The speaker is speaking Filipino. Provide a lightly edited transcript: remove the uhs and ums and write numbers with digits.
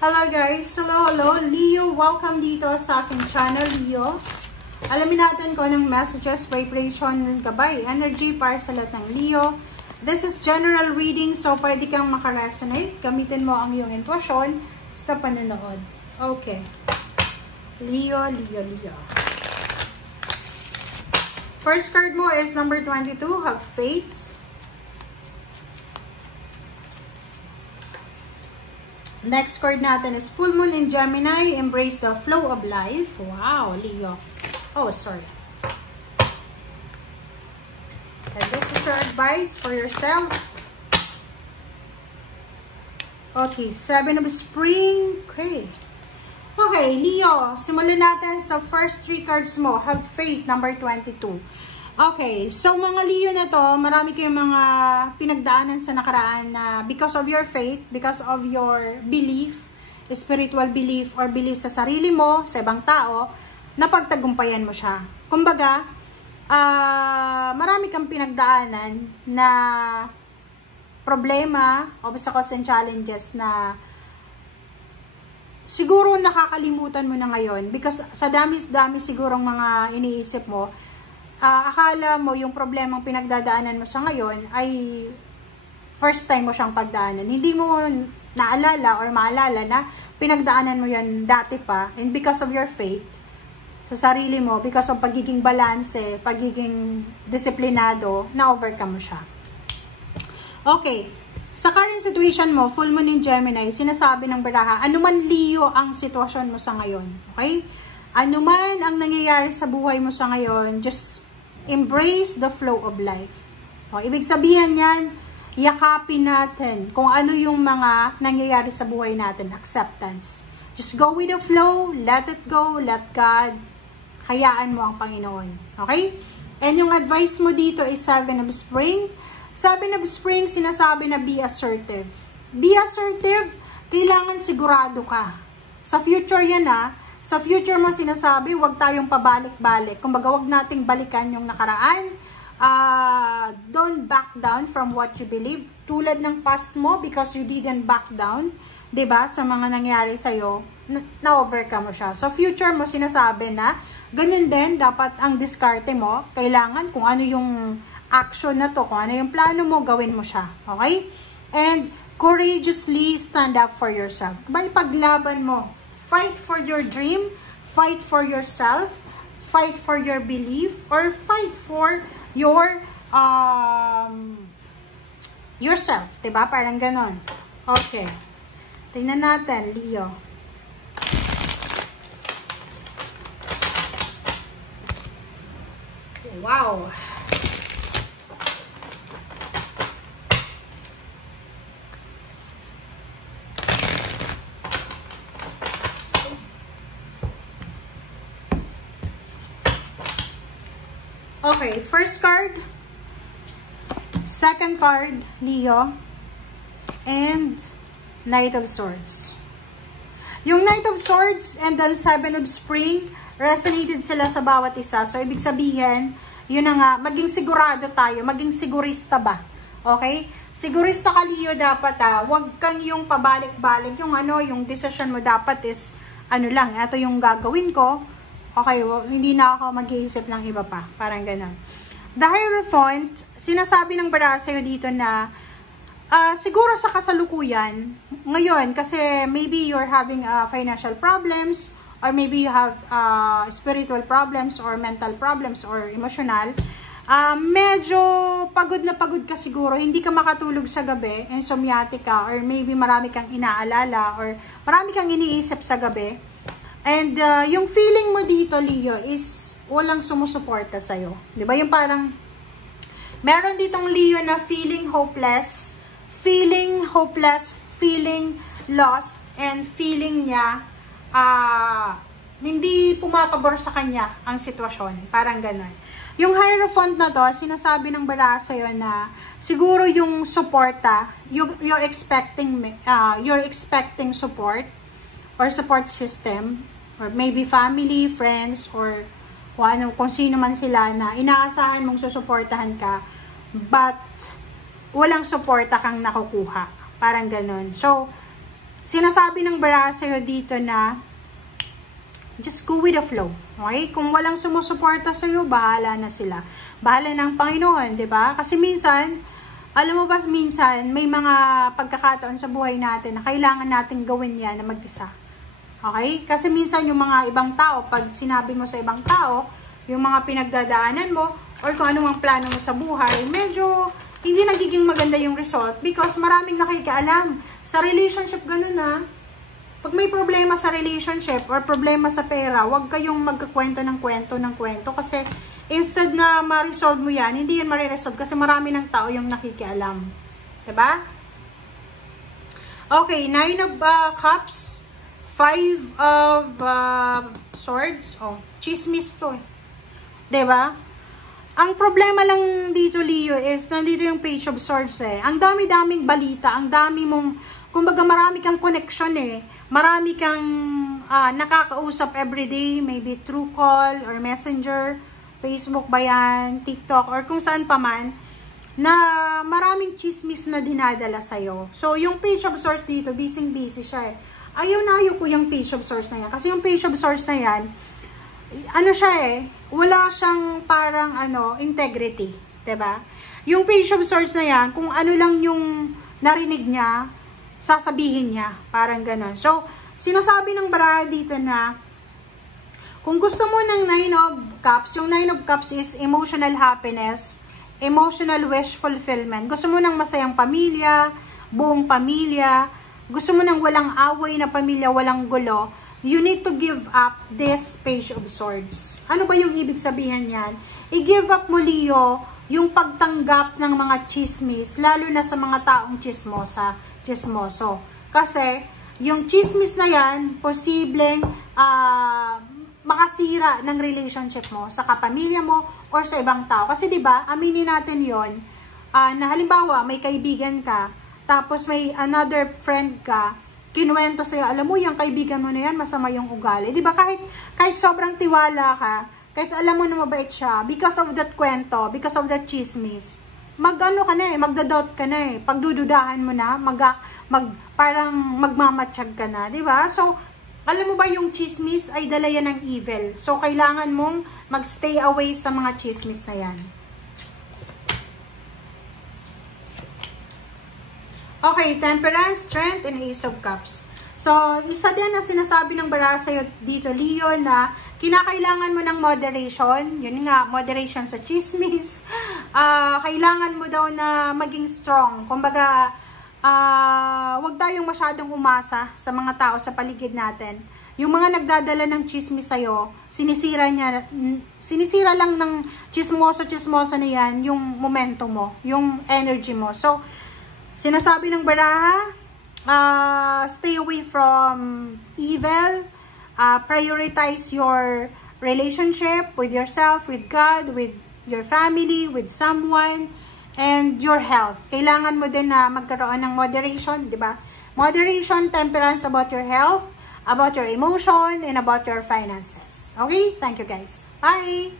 Hello guys! Hello! Leo, welcome dito sa aking channel, Leo. Alamin natin kung anong messages, vibration, gabay, energy para sa lahat ng Leo. This is general reading, so pwede kang makaresonate. Gamitin mo ang iyong intuition sa panonood. Okay. Leo. First card mo is number 22, have faith. Next card natin is full moon in Gemini, embrace the flow of life. Wow, Leo. Oh, sorry. And this is your advice for yourself. Okay, 7 of spring. Okay, Leo, simulan natin sa first 3 cards mo. Have faith, number 22. Okay, so mga Leo na to, marami kayong mga pinagdaanan sa nakaraan na because of your faith, because of your belief, spiritual belief or belief sa sarili mo, sa ibang tao, napagtagumpayan mo siya. Kumbaga, marami kang pinagdaanan na problema, obstacles and challenges na siguro nakakalimutan mo na ngayon because sa dami-dami sigurong mga iniisip mo, akala mo yung problemang pinagdadaanan mo sa ngayon ay first time mo siyang pagdaanan. Hindi mo naalala or maalala na pinagdaanan mo yan dati pa, and because of your faith sa sarili mo, because of pagiging balanse, pagiging disiplinado, na-overcome mo siya. Okay. Sa current situation mo, full moon in Gemini, sinasabi ng baraha, anuman Leo ang sitwasyon mo sa ngayon. Okay? Anuman ang nangyayari sa buhay mo sa ngayon, just embrace the flow of life. O, ibig sabihin yan, yakapin natin kung ano yung mga nangyayari sa buhay natin. Acceptance. Just go with the flow, let it go, let God. Hayaan mo ang Panginoon. Okay? And yung advice mo dito is 7 of spring. 7 of spring, sinasabi na be assertive. Be assertive, kailangan sigurado ka. Sa future yan Sa future mo sinasabi, huwag tayong pabalik-balik. Kumbaga, huwag nating balikan yung nakaraan. Don't back down from what you believe. Tulad ng past mo, because you didn't back down, 'di ba? Sa mga nangyari sa'yo, na-overcome mo siya. So, future mo sinasabi na, ganun din, dapat ang diskarte mo, kailangan kung ano yung action na to, kung ano yung plano mo, gawin mo siya. Okay? And, courageously stand up for yourself. Paglaban mo. Fight for your dream, fight for yourself, fight for your belief, or fight for your yourself, 'di ba? Parang ganon. Okay. Tingnan natin, Leo. Wow. Okay, first card, second card, Leo, and Knight of Swords. Yung Knight of Swords and then 7 of Spring, resonated sila sa bawat isa. So, ibig sabihin, yun na nga, maging sigurado tayo, maging sigurista ba? Okay? Sigurista ka, Leo, dapat wag kang yung pabalik-balik, yung decision mo dapat is, lang, ito yung gagawin ko. Okay, hindi na ako mag-iisip ng iba pa. Parang ganun. The Hierophant, sinasabi ng baraha sa'yo dito na siguro sa kasalukuyan, ngayon, kasi maybe you're having financial problems, or maybe you have spiritual problems, or mental problems, or emotional, medyo pagod na pagod ka siguro, hindi ka makatulog sa gabi, insomniatic ka, or maybe marami kang inaalala, or marami kang iniisip sa gabi. And yung feeling mo dito, Leo, is walang sumusuporta sa'yo. Di ba? Yung parang, meron ditong Leo na feeling hopeless, feeling lost, and feeling niya, hindi pumapabor sa kanya ang sitwasyon. Parang ganun. Yung Hierophant na to, sinasabi ng baraha sa'yo na siguro yung suporta, you're expecting support, or support system, or maybe family, friends, or kung sino man sila na inaasahan mong susuportahan ka, but walang suporta kang nakukuha. Parang ganun. So, sinasabi ng baraha sa'yo dito na just go with the flow. Okay? Kung walang sumusuporta sa'yo, bahala na sila. Bahala ng Panginoon, di ba? Kasi minsan, alam mo ba, minsan, may mga pagkakataon sa buhay natin na kailangan natin gawin yan na mag-isa. Okay? Kasi minsan yung mga ibang tao, pag sinabi mo sa ibang tao, yung mga pinagdadaanan mo, or kung ano ang plano mo sa buhay, medyo hindi nagiging maganda yung result because maraming nakikialam. Sa relationship, ganun na. Pag may problema sa relationship or problema sa pera, huwag kayong magkakwento ng kwento kasi instead na ma-resolve mo yan, hindi yan ma-resolve kasi marami ng tao yung nakikialam. Diba? Okay, 9 of Cups, 5 of Swords. Oh, chismis to eh. Diba? Ang problema lang dito, Leo, is nandito yung Page of Swords eh. Ang dami-daming balita, ang dami mong, kumbaga marami kang connection eh. Marami kang nakakausap everyday, maybe through call or messenger, Facebook ba yan, TikTok, or kung saan pa man, na maraming chismis na dinadala sa'yo. So, yung Page of Swords dito, busy siya eh. Ayaw ko yung Page of Swords na yan. Kasi yung Page of Swords na yan, ano siya eh, wala siyang parang integrity. Diba? Yung Page of Swords na yan, kung ano lang yung narinig niya, sasabihin niya. Parang ganon. So, sinasabi ng baraha dito na kung gusto mo ng 9 of Cups, yung 9 of Cups is emotional happiness, emotional wish fulfillment. Gusto mo ng masayang pamilya, buong pamilya, gusto mo ng walang away na pamilya, walang gulo, you need to give up this Page of Swords. Ano ba yung ibig sabihin yan? I-give up mo, Leo, yung pagtanggap ng mga chismis, lalo na sa mga taong chismoso. Kasi, yung chismis na yan, posibleng makasira ng relationship mo sa kapamilya mo or sa ibang tao. Kasi diba, aminin natin yon na halimbawa, may kaibigan ka, tapos may another friend ka, kinuwento sa'yo, alam mo, yung kaibigan mo na yan, masama yung ugali. Diba, kahit sobrang tiwala ka, kahit alam mo na mabait siya, because of that kwento, because of that chismis, magdadoubt ka na eh. Pagdududahan mo na, parang magmamatsyag ka na, di ba? So, alam mo ba yung chismis ay dala yan ng evil. So, kailangan mong magstay away sa mga chismis na yan. Okay, Temperance, Strength, and Ace of Cups. So, isa din na sinasabi ng baraha sa'yo dito, Leo, na kinakailangan mo ng moderation. Yun nga, moderation sa chismis. Kailangan mo daw na maging strong. Kumbaga, wag tayong masyadong umasa sa mga tao sa paligid natin. Yung mga nagdadala ng chismis sa'yo, sinisira lang ng chismoso na yan, yung momentum mo, yung energy mo. So, sinasabi ng baraha, stay away from evil, prioritize your relationship with yourself, with God, with your family, with someone, and your health. Kailangan mo din na magkaroon ng moderation, di ba? Moderation, temperance about your health, about your emotion, and about your finances. Okay? Thank you guys. Bye!